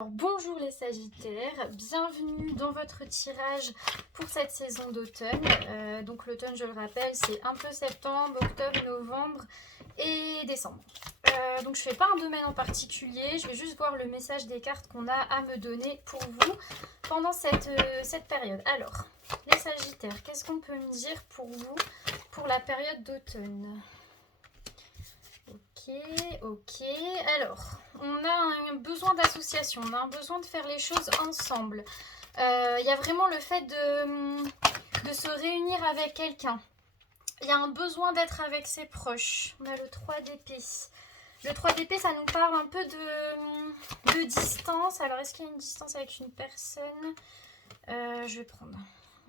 Bonjour les Sagittaires, bienvenue dans votre tirage pour cette saison d'automne. Donc l'automne, je le rappelle, c'est un peu septembre, octobre, novembre et décembre. Donc je ne fais pas un domaine en particulier, je vais juste voir le message des cartes qu'on a à me donner pour vous pendant cette période. Alors, les Sagittaires, qu'est-ce qu'on peut me dire pour vous pour la période d'automne ? Ok. Alors, on a un besoin d'association, on a un besoin de faire les choses ensemble. Il y a vraiment le fait de se réunir avec quelqu'un. Il y a un besoin d'être avec ses proches. On a le 3 d'épée. Le 3 d'épée, ça nous parle un peu de distance. Alors, est-ce qu'il y a une distance avec une personne ? Je vais prendre.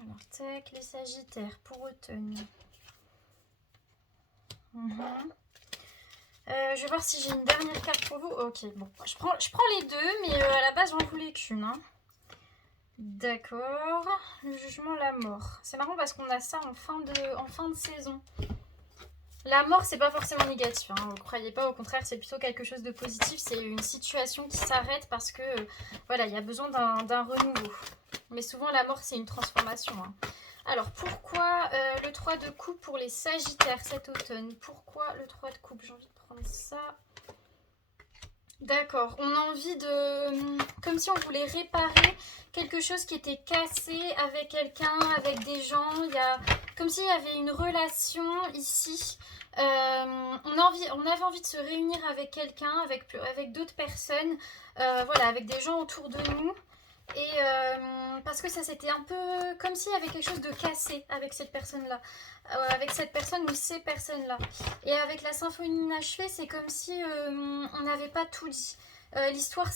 Alors, tac, les Sagittaires pour automne. Je vais voir si j'ai une dernière carte pour vous. Ok, bon, je prends les deux, mais à la base, j'en voulais qu'une. Hein. D'accord. Le jugement, la mort. C'est marrant parce qu'on a ça en fin de saison. La mort, c'est pas forcément négatif. Hein. Vous croyez pas, au contraire, c'est plutôt quelque chose de positif. C'est une situation qui s'arrête parce que, voilà, il y a besoin d'un renouveau. Mais souvent, la mort, c'est une transformation. Hein. Alors, pourquoi le 3 de coupe pour les Sagittaires cet automne? Pourquoi le 3 de coupe? J'ai envie de prendre ça. D'accord, on a envie de... Comme si on voulait réparer quelque chose qui était cassé avec quelqu'un, avec des gens. Comme s'il y avait une relation ici. On avait envie de se réunir avec quelqu'un, avec d'autres personnes. Voilà, avec des gens autour de nous. Et parce que ça c'était un peu comme s'il y avait quelque chose de cassé avec cette personne-là, avec cette personne ou ces personnes-là. Et avec la symphonie inachevée, c'est comme si on n'avait pas tout dit. L'histoire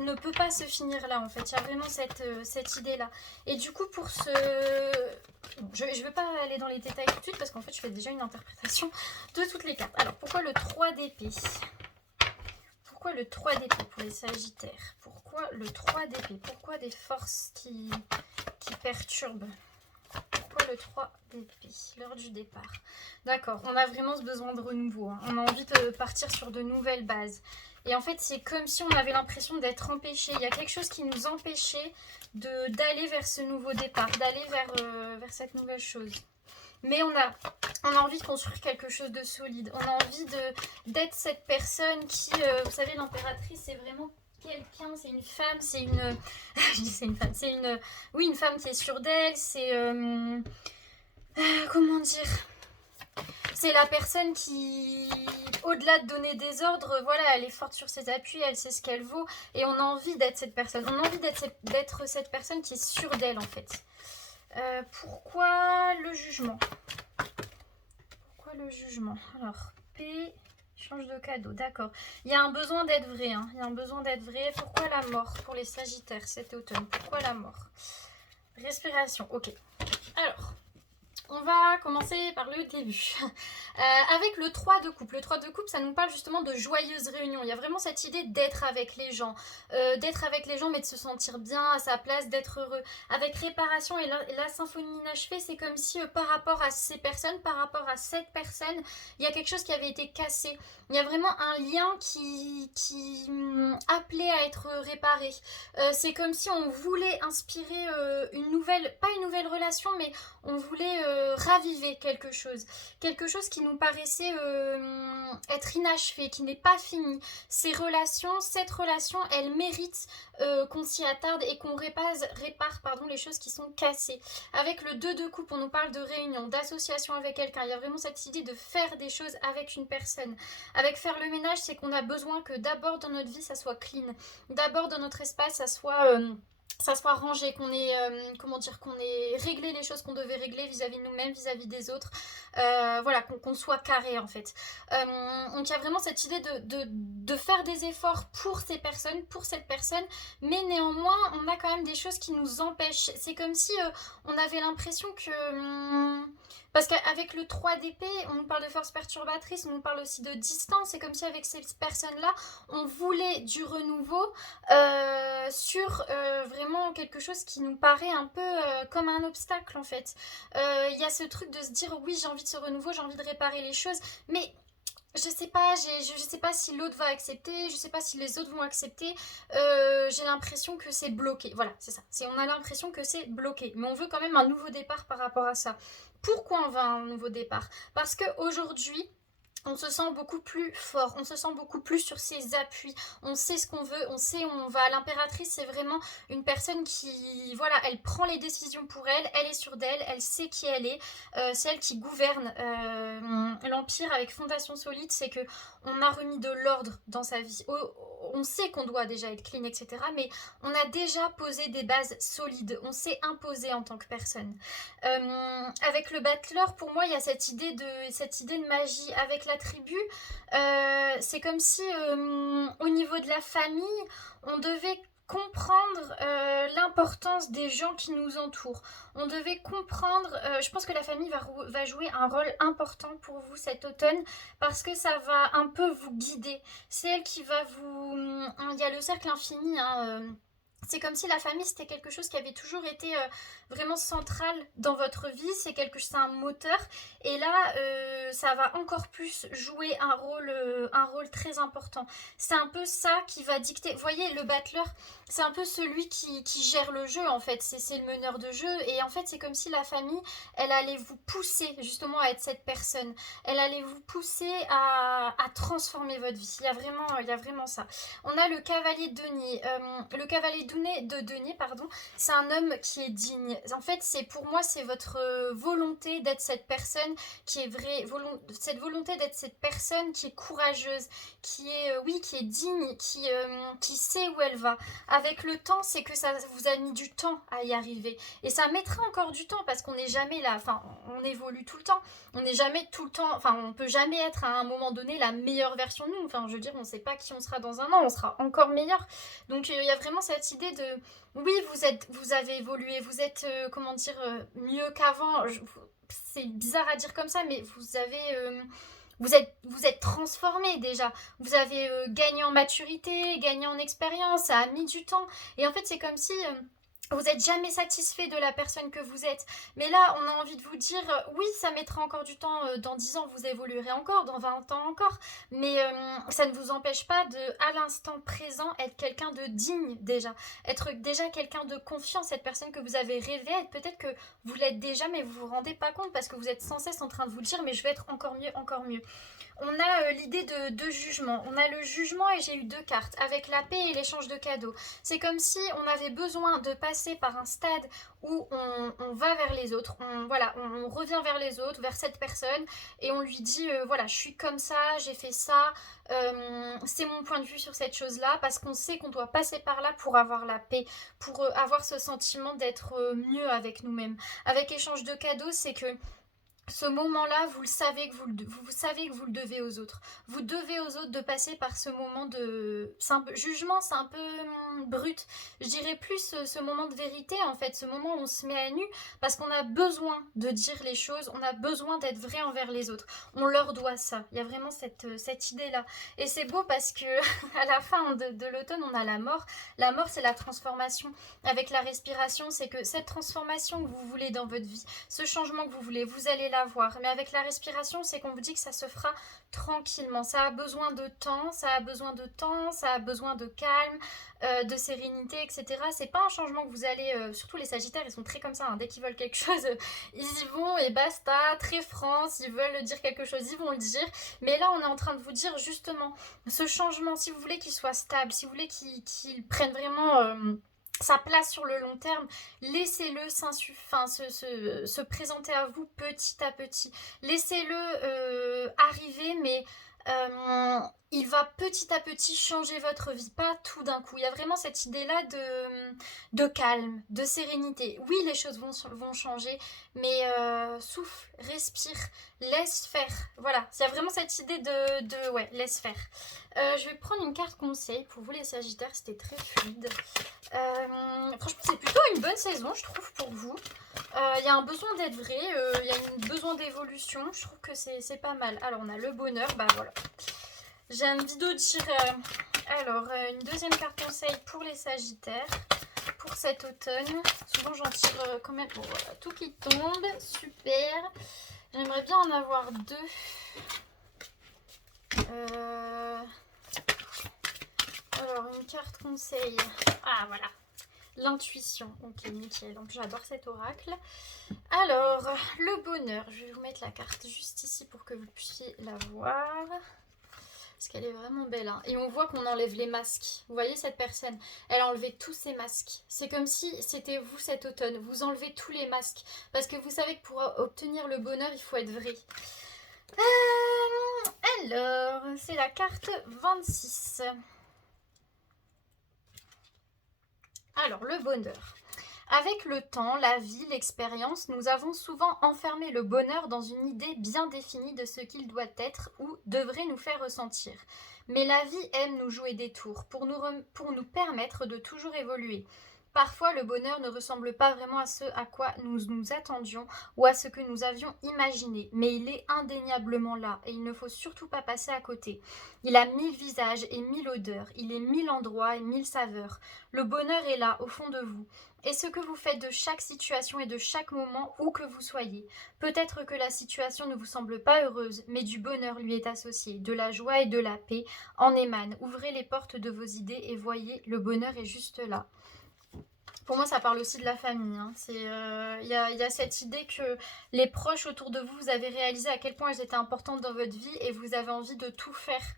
ne peut pas se finir là en fait. Il y a vraiment cette idée-là. Et du coup, pour ce... Je ne vais pas aller dans les détails tout de suite parce qu'en fait, je fais déjà une interprétation de toutes les cartes. Alors, pourquoi le 3 d'épée ? Pourquoi le 3 d'épée pour les Sagittaires? Pourquoi le 3 d'épée? Pourquoi des forces qui perturbent? Pourquoi le 3 d'épée? L'heure du départ. D'accord, on a vraiment ce besoin de renouveau. Hein. On a envie de partir sur de nouvelles bases. Et en fait, c'est comme si on avait l'impression d'être empêché. Il y a quelque chose qui nous empêchait d'aller vers ce nouveau départ, d'aller vers cette nouvelle chose. Mais on a envie de construire quelque chose de solide. On a envie d'être cette personne qui, vous savez, l'impératrice, c'est vraiment quelqu'un, c'est une femme, c'est une... je dis c'est une femme, c'est une... Oui, une femme qui est sûre d'elle, c'est... comment dire? C'est la personne qui, au-delà de donner des ordres, voilà, elle est forte sur ses appuis, elle sait ce qu'elle vaut, et on a envie d'être cette personne. On a envie d'être cette personne qui est sûre d'elle, en fait. Pourquoi le jugement? Pourquoi le jugement? Alors, P, change de cadeau, d'accord. Il y a un besoin d'être vrai, hein. Il y a un besoin d'être vrai. Pourquoi la mort pour les Sagittaires cet automne? Pourquoi la mort? Respiration, ok. Alors, on va commencer par le début. Avec le 3 de coupe. Le 3 de coupe, ça nous parle justement de joyeuses réunions. Il y a vraiment cette idée d'être avec les gens. Mais de se sentir bien à sa place, d'être heureux. Avec réparation et la symphonie inachevée, c'est comme si par rapport à ces personnes, par rapport à cette personne, il y a quelque chose qui avait été cassé. Il y a vraiment un lien qui appelait à être réparé. C'est comme si on voulait inspirer une nouvelle, pas une nouvelle relation, mais on voulait raviver quelque chose qui nous paraissait être inachevé, qui n'est pas fini. Cette relation, elle mérite qu'on s'y attarde et qu'on répare les choses qui sont cassées. Avec le 2 de coupe, on nous parle de réunion, d'association avec quelqu'un. Il y a vraiment cette idée de faire des choses avec une personne. Avec faire le ménage, c'est qu'on a besoin que d'abord dans notre vie, ça soit clean. D'abord dans notre espace, ça soit rangé, qu'on ait réglé les choses qu'on devait régler vis-à-vis de nous-mêmes, vis-à-vis des autres, voilà, qu'on soit carré en fait. Donc il y a vraiment cette idée de faire des efforts pour cette personne, mais néanmoins on a quand même des choses qui nous empêchent. C'est comme si on avait l'impression que... parce qu'avec le 3 d'épée, on nous parle de force perturbatrice, on nous parle aussi de distance. C'est comme si avec ces personnes-là, on voulait du renouveau sur vraiment quelque chose qui nous paraît un peu comme un obstacle en fait. Il y a ce truc de se dire oui, j'ai envie de ce renouveau, j'ai envie de réparer les choses, mais je sais pas si l'autre va accepter, je sais pas si les autres vont accepter. J'ai l'impression que c'est bloqué. Voilà, c'est ça. On a l'impression que c'est bloqué. Mais on veut quand même un nouveau départ par rapport à ça. Pourquoi on veut un nouveau départ? Parce qu'aujourd'hui, on se sent beaucoup plus fort, on se sent beaucoup plus sur ses appuis, on sait ce qu'on veut, on sait où on va. L'impératrice, c'est vraiment une personne qui, voilà, elle prend les décisions pour elle, elle est sûre d'elle, elle sait qui elle est, c'est elle qui gouverne l'Empire avec fondation solide, c'est que on a remis de l'ordre dans sa vie. On sait qu'on doit déjà être clean, etc. Mais on a déjà posé des bases solides, on s'est imposé en tant que personne. Avec le battleur, pour moi, il y a cette idée de magie. Avec la tribu, c'est comme si au niveau de la famille, on devait comprendre l'importance des gens qui nous entourent. On devait comprendre, je pense que la famille va jouer un rôle important pour vous cet automne parce que ça va un peu vous guider. C'est elle qui va vous... Il y a le cercle infini, hein, c'est comme si la famille c'était quelque chose qui avait toujours été vraiment central dans votre vie, c'est un moteur et là ça va encore plus jouer un rôle très important. C'est un peu ça qui va dicter. Vous voyez, le battleur, c'est un peu celui qui gère le jeu en fait, c'est le meneur de jeu et en fait c'est comme si la famille, elle allait vous pousser justement à être cette personne. Elle allait vous pousser à transformer votre vie. Il y a vraiment ça. On a le cavalier de denier. Le cavalier de denier, pardon, c'est un homme qui est digne. En fait, pour moi, c'est votre volonté d'être cette personne qui est vraie, cette volonté d'être cette personne qui est courageuse, qui est, oui, qui est digne, qui sait où elle va. Avec le temps, c'est que ça vous a mis du temps à y arriver. Et ça mettra encore du temps parce qu'on n'est jamais là. Enfin, on évolue tout le temps. On n'est jamais tout le temps. Enfin, on peut jamais être à un moment donné la meilleure version de nous. Enfin, je veux dire, on ne sait pas qui on sera dans un an. On sera encore meilleur. Donc, il y a vraiment cette idée de oui, vous avez évolué. Vous êtes, comment dire, mieux qu'avant. C'est bizarre à dire comme ça, mais vous avez. Vous êtes transformé déjà, vous avez gagné en maturité, gagné en expérience, ça a mis du temps. Et en fait, c'est comme si vous n'êtes jamais satisfait de la personne que vous êtes. Mais là, on a envie de vous dire, oui, ça mettra encore du temps, dans 10 ans, vous évoluerez encore, dans 20 ans encore. Mais ça ne vous empêche pas de, à l'instant présent, être quelqu'un de digne déjà. Être déjà quelqu'un de confiant, cette personne que vous avez rêvé être. Peut-être que vous l'êtes déjà, mais vous ne vous rendez pas compte parce que vous êtes sans cesse en train de vous dire, mais je vais être encore mieux, encore mieux. On a l'idée de jugement. On a le jugement et j'ai eu deux cartes avec la paix et l'échange de cadeaux. C'est comme si on avait besoin de passer par un stade où on va vers les autres. On revient vers les autres, vers cette personne et on lui dit voilà, je suis comme ça, j'ai fait ça, c'est mon point de vue sur cette chose-là parce qu'on sait qu'on doit passer par là pour avoir la paix, pour avoir ce sentiment d'être mieux avec nous-mêmes. Avec échange de cadeaux, c'est que ce moment-là, vous savez que vous le devez aux autres. Vous devez aux autres de passer par ce moment de jugement, c'est un peu brut. Je dirais plus ce moment de vérité, en fait, ce moment où on se met à nu, parce qu'on a besoin de dire les choses, on a besoin d'être vrai envers les autres. On leur doit ça. Il y a vraiment cette idée-là. Et c'est beau parce que à la fin de l'automne, on a la mort. La mort, c'est la transformation. Avec la respiration, c'est que cette transformation que vous voulez dans votre vie, ce changement que vous voulez, vous allez l'avoir. Mais avec la respiration, c'est qu'on vous dit que ça se fera tranquillement. Ça a besoin de temps, ça a besoin de calme, de sérénité, etc. C'est pas un changement que vous allez... surtout les Sagittaires, ils sont très comme ça. Hein. Dès qu'ils veulent quelque chose, ils y vont et basta. Très francs, s'ils veulent dire quelque chose, ils vont le dire. Mais là, on est en train de vous dire justement, ce changement, si vous voulez qu'il soit stable, si vous voulez qu'il prenne vraiment... sa place sur le long terme, laissez-le se présenter à vous petit à petit. Laissez-le arriver, mais il va petit à petit changer votre vie, pas tout d'un coup. Il y a vraiment cette idée-là de calme, de sérénité. Oui, les choses vont changer, mais souffle, respire, laisse faire. Voilà, il y a vraiment cette idée ouais, laisse faire. Je vais prendre une carte conseil pour vous les Sagittaires, c'était très fluide. Franchement, c'est plutôt une bonne saison, je trouve, pour vous. Il y a un besoin d'être vrai, il y a un besoin d'évolution, je trouve que c'est pas mal. Alors, on a le bonheur, bah voilà. J'ai envie de dire... alors, une deuxième carte conseil pour les Sagittaires, pour cet automne. Souvent, j'en tire quand même... Bon, voilà, tout qui tombe, super. J'aimerais bien en avoir deux. Alors, une carte conseil. Ah, voilà. L'intuition. Ok, nickel. Donc, j'adore cet oracle. Alors, le bonheur. Je vais vous mettre la carte juste ici pour que vous puissiez la voir. Parce qu'elle est vraiment belle. Hein. Et on voit qu'on enlève les masques. Vous voyez cette personne? Elle a enlevé tous ses masques. C'est comme si c'était vous cet automne. Vous enlevez tous les masques. Parce que vous savez que pour obtenir le bonheur, il faut être vrai. Alors, c'est la carte 26. Alors, le bonheur. Avec le temps, la vie, l'expérience, nous avons souvent enfermé le bonheur dans une idée bien définie de ce qu'il doit être ou devrait nous faire ressentir. Mais la vie aime nous jouer des tours pour nous permettre de toujours évoluer. Parfois, le bonheur ne ressemble pas vraiment à ce à quoi nous nous attendions ou à ce que nous avions imaginé, mais il est indéniablement là et il ne faut surtout pas passer à côté. Il a 1000 visages et 1000 odeurs, il est 1000 endroits et 1000 saveurs. Le bonheur est là, au fond de vous. Et ce que vous faites de chaque situation et de chaque moment, où que vous soyez. Peut-être que la situation ne vous semble pas heureuse, mais du bonheur lui est associé, de la joie et de la paix en émanent. Ouvrez les portes de vos idées et voyez, le bonheur est juste là. Pour moi, ça parle aussi de la famille. Hein. Y a cette idée que les proches autour de vous, vous avez réalisé à quel point elles étaient importantes dans votre vie et vous avez envie de tout faire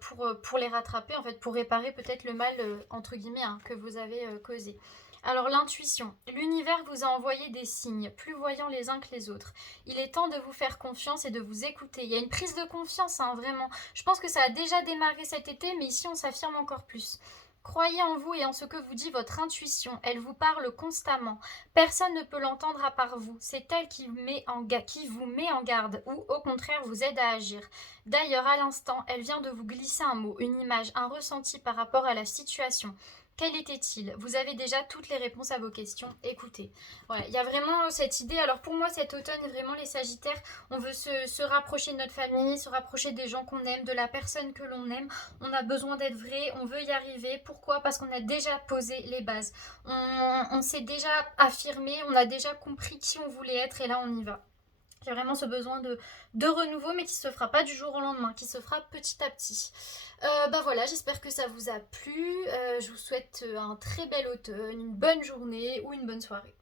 pour les rattraper, en fait, pour réparer peut-être le mal, entre guillemets, hein, que vous avez causé. Alors l'intuition, l'univers vous a envoyé des signes, plus voyants les uns que les autres. Il est temps de vous faire confiance et de vous écouter. Il y a une prise de confiance, hein, vraiment. Je pense que ça a déjà démarré cet été, mais ici on s'affirme encore plus. Croyez en vous et en ce que vous dit votre intuition. Elle vous parle constamment. Personne ne peut l'entendre à part vous. C'est elle qui vous met en garde ou au contraire vous aide à agir. D'ailleurs, à l'instant, elle vient de vous glisser un mot, une image, un ressenti par rapport à la situation. Quel était-il? Vous avez déjà toutes les réponses à vos questions. Écoutez. Voilà, il y a vraiment cette idée. Alors pour moi, cet automne, vraiment les Sagittaires, on veut se rapprocher de notre famille, se rapprocher des gens qu'on aime, de la personne que l'on aime. On a besoin d'être vrai, on veut y arriver. Pourquoi? Parce qu'on a déjà posé les bases. On s'est déjà affirmé, on a déjà compris qui on voulait être et là on y va. Il y a vraiment ce besoin de renouveau, mais qui ne se fera pas du jour au lendemain, qui se fera petit à petit. Bah voilà, j'espère que ça vous a plu. Je vous souhaite un très bel automne, une bonne journée ou une bonne soirée.